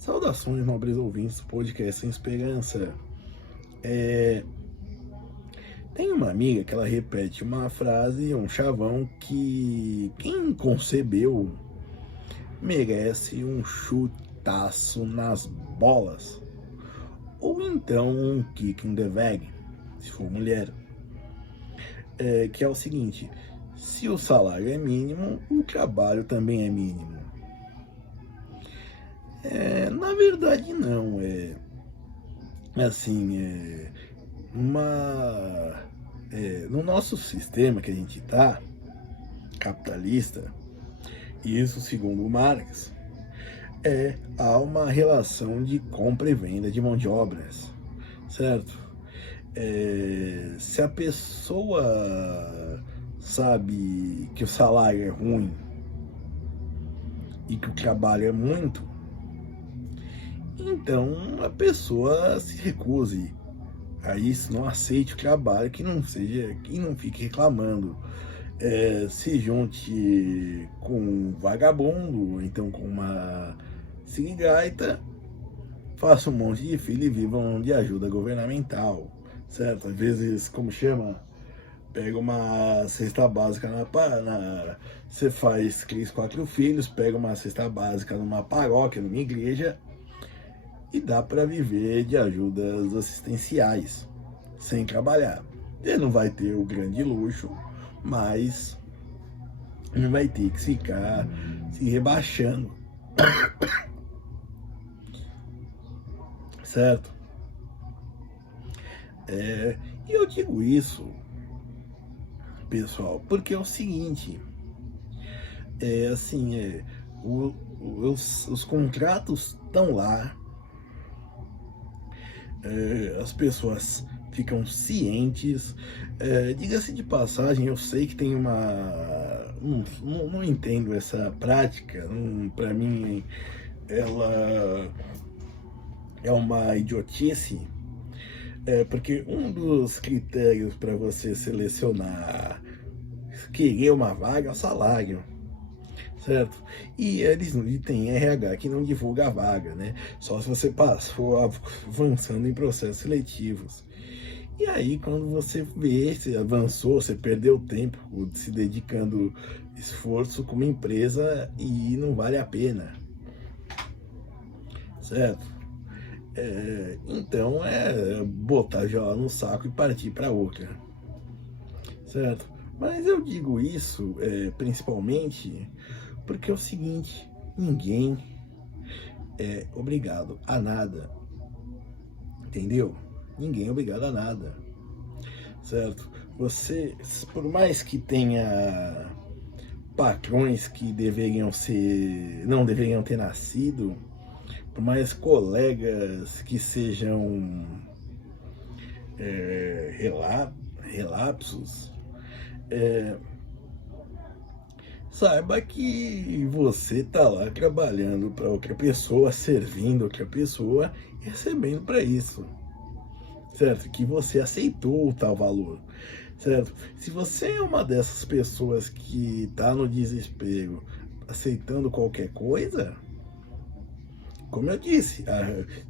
Saudações, nobres ouvintes do podcast Sem Esperança. É, Tem uma amiga que ela repete uma frase, um chavão que quem concebeu merece um chutaço nas bolas. Ou então um kick in the bag, se for mulher. Que é o seguinte: se o salário é mínimo, o trabalho também é mínimo. Na verdade, não. Assim, no nosso sistema que a gente está, capitalista, e isso segundo Marx, há uma relação de compra e venda de mão de obras, certo? Se a pessoa sabe que o salário é ruim e que o trabalho é muito, então a pessoa se recuse a isso, não aceite o trabalho, que não fique reclamando. Se junte com um vagabundo, ou então com uma sirigaita, faça um monte de filho e vivam de ajuda governamental, certo? Às vezes, como chama? Pega uma cesta básica você faz 3, 4 filhos, pega uma cesta básica numa paróquia, numa igreja, e dá para viver de ajudas assistenciais, sem trabalhar. Ele não vai ter o grande luxo, mas não vai ter que ficar se rebaixando, certo? E eu digo isso, pessoal, porque é o seguinte, assim, os contratos estão lá, as pessoas ficam cientes. Diga-se de passagem, eu sei que tem não entendo essa prática. Para mim, ela é uma idiotice, porque um dos critérios para você selecionar, querer uma vaga, é o salário, certo? E tem RH que não divulga a vaga, né? Só se você passou avançando em processos seletivos. E aí, quando você vê, você avançou, você perdeu tempo se dedicando esforço como empresa e não vale a pena, certo? Então botar já no saco e partir para outra, certo? Mas eu digo isso principalmente porque é o seguinte: ninguém é obrigado a nada, entendeu? Ninguém é obrigado a nada, certo? Você, por mais que tenha patrões que não deveriam ter nascido, por mais colegas que sejam relapsos, saiba que você tá lá trabalhando para outra pessoa, servindo outra pessoa, recebendo para isso, certo? Que você aceitou o tal valor, certo? Se você é uma dessas pessoas que tá no desespero, aceitando qualquer coisa, como eu disse,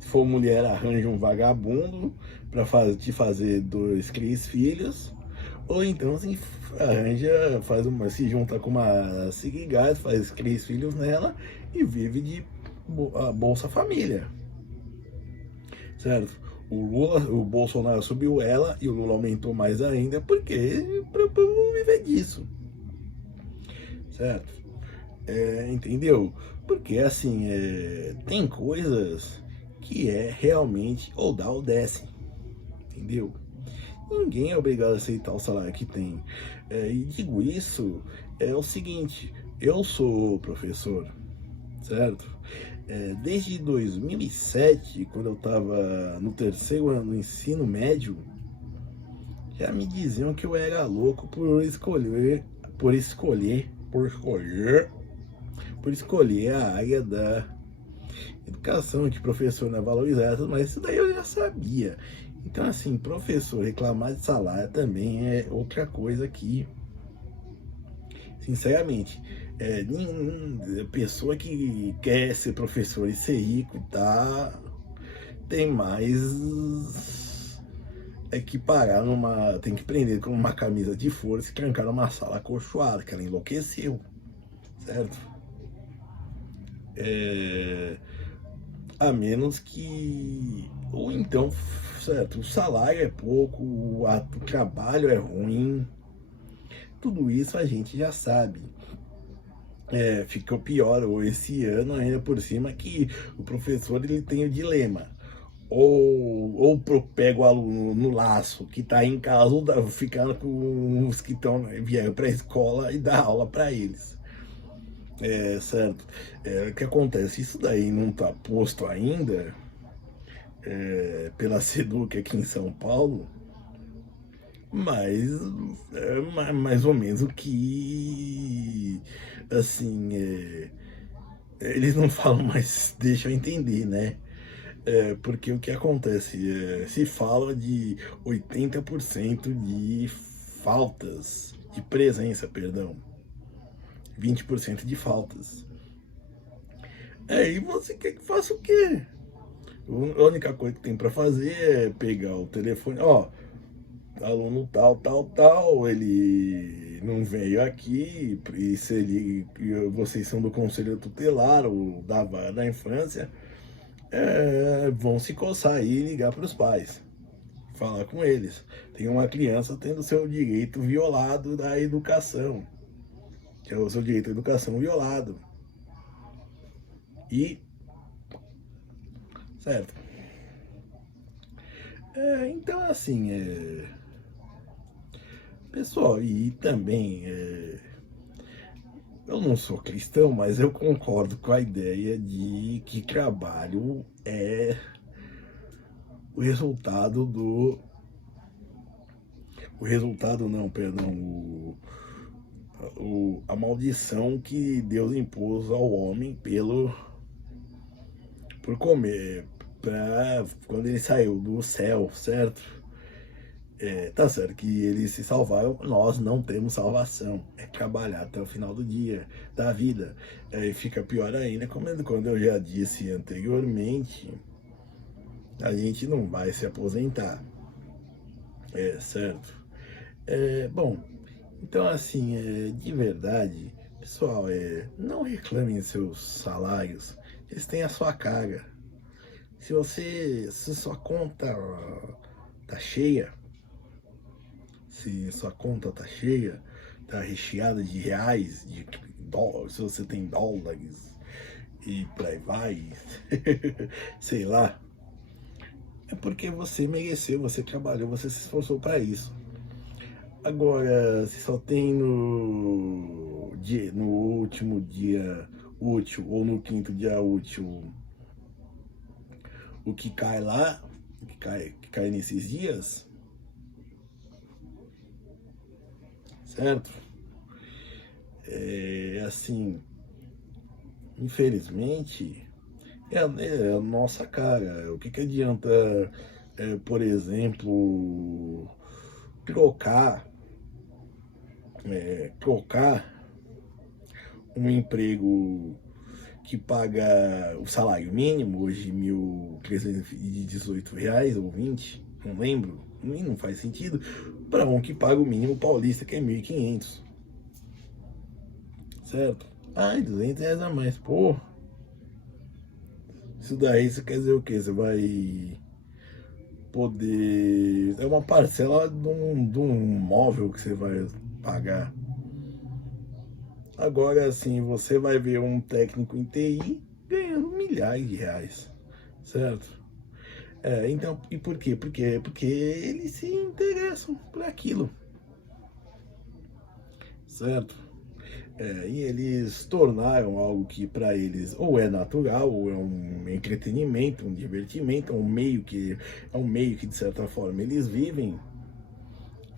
se for mulher, arranja um vagabundo para te fazer 2, 3 filhos, ou então se junta com uma sirigaita, faz 3 filhos nela e vive de Bolsa Família, certo? O Bolsonaro subiu ela e o Lula aumentou mais ainda, porque para o povo viver disso, certo? Entendeu? Porque assim, tem coisas que realmente ou dá ou desce, entendeu? Ninguém é obrigado a aceitar o salário que tem. E digo isso, é o seguinte: eu sou professor, certo? Desde 2007, quando eu estava no 3º ano do ensino médio, já me diziam que eu era louco por escolher a área da educação, de professor não é valorizado, mas isso daí eu já sabia. Então, assim, professor reclamar de salário também é outra coisa que, sinceramente, A pessoa que quer ser professor e ser rico tem mais que parar tem que prender com uma camisa de força e trancar numa sala acolchoada, que ela enlouqueceu, certo? A menos que, ou então, certo, o salário é pouco, o trabalho é ruim, tudo isso a gente já sabe. Ficou pior esse ano ainda por cima que o professor ele tem o dilema. Ou pega o aluno no laço que está em casa, ou ficando com os que vieram para a escola e dá aula para eles. Certo? O que acontece? Isso daí não está posto ainda pela SEDUC aqui em São Paulo, mas mais ou menos o que, assim, eles não falam, mas deixam entender, né? Porque o que acontece? Se fala de 80% de faltas, de presença, perdão, 20% de faltas. E você quer que faça o quê? A única coisa que tem para fazer é pegar o telefone, ó, aluno tal, tal, tal, ele não veio aqui, e se ele, vocês são do conselho tutelar ou da vara da infância, vão se coçar aí e ligar para os pais, falar com eles. Tem uma criança tendo seu direito violado da educação, que é o seu direito à educação violado. E, certo? Então, assim, pessoal, e também, eu não sou cristão, mas eu concordo com a ideia de que trabalho é o resultado do... O resultado não, perdão, a maldição que Deus impôs ao homem por comer, quando ele saiu do céu, certo? Tá certo que eles se salvaram, nós não temos salvação. É trabalhar até o final do dia, da vida. E fica pior ainda, quando eu já disse anteriormente, a gente não vai se aposentar. Certo? Bom, então assim, de verdade, pessoal, não reclamem seus salários, eles têm a sua carga. Se sua conta tá cheia, se sua conta tá cheia, tá recheada de reais, de dólares, se você tem dólares e por aí vai, sei lá, é porque você mereceu, você trabalhou, você se esforçou para isso. Agora, se só tem no último dia útil ou no quinto dia útil o que cai lá, que cai nesses dias, certo? Assim, infelizmente, é a nossa cara. O que adianta, por exemplo, trocar um emprego que paga o salário mínimo, hoje R$ 1.318 ou 20, não lembro, não faz sentido, para um que paga o mínimo paulista, que é 1.500, certo? Ai, R$ 200 a mais, pô. Isso daí, isso quer dizer o quê? Você vai poder... É uma parcela de um móvel que você vai pagar. Agora, assim, você vai ver um técnico em TI ganhando milhares de reais, certo? Então, e por quê? Porque eles se interessam por aquilo, certo? E eles tornaram algo que para eles ou é natural, ou é um entretenimento, um divertimento, é um meio que de certa forma eles vivem,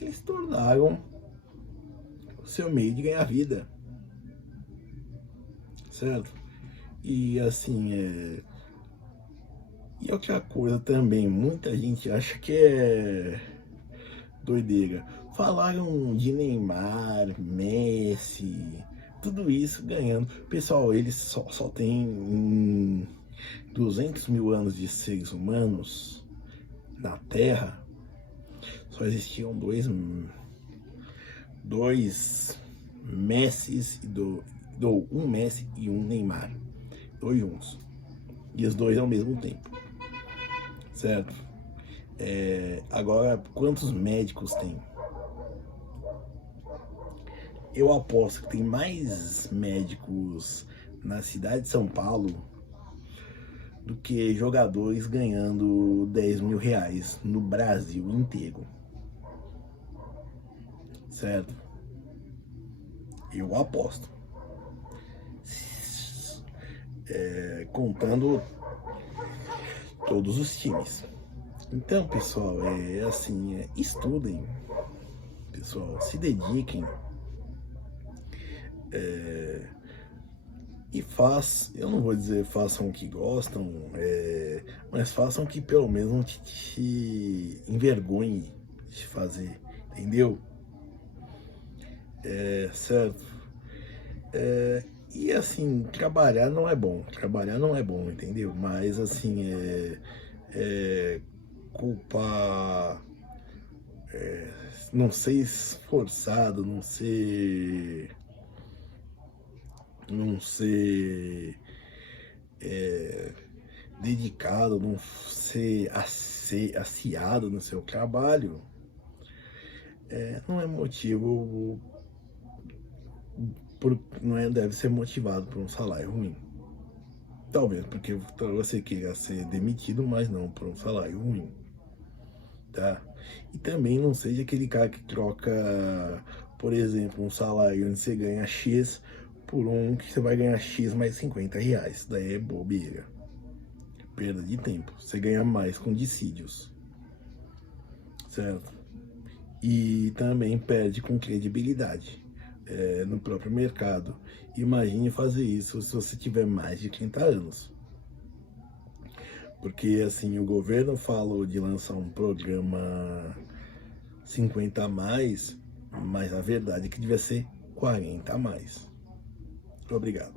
eles tornaram o seu meio de ganhar vida, certo? E assim, e outra coisa também, muita gente acha que é doideira. Falaram de Neymar, Messi, tudo isso ganhando. Pessoal, eles só tem 200 mil anos de seres humanos na Terra, só existiam dois Messis, um Messi e um Neymar, dois juntos, e os dois ao mesmo tempo, certo? Agora, quantos médicos tem? Eu aposto que tem mais médicos na cidade de São Paulo do que jogadores ganhando 10 mil reais no Brasil inteiro, certo? Eu aposto. Contando todos os times. Então, pessoal, estudem, pessoal, se dediquem e eu não vou dizer façam o que gostam, mas façam o que pelo menos não te envergonhe de fazer, entendeu? Certo? E assim, trabalhar não é bom, entendeu? Mas assim, culpar, não ser esforçado, não ser dedicado, não ser aciado no seu trabalho, não é motivo, não deve ser motivado por um salário ruim. Talvez porque você queira ser demitido, mas não por um salário ruim, tá? E também não seja aquele cara que troca, por exemplo, um salário onde você ganha X por um que você vai ganhar X mais 50 reais. Daí é bobeira. Perda de tempo. Você ganha mais com dissídios, certo? E também perde com credibilidade no próprio mercado. Imagine fazer isso se você tiver mais de 30 anos. Porque assim, o governo falou de lançar um programa 50 a mais, mas a verdade é que devia ser 40 a mais. Muito obrigado.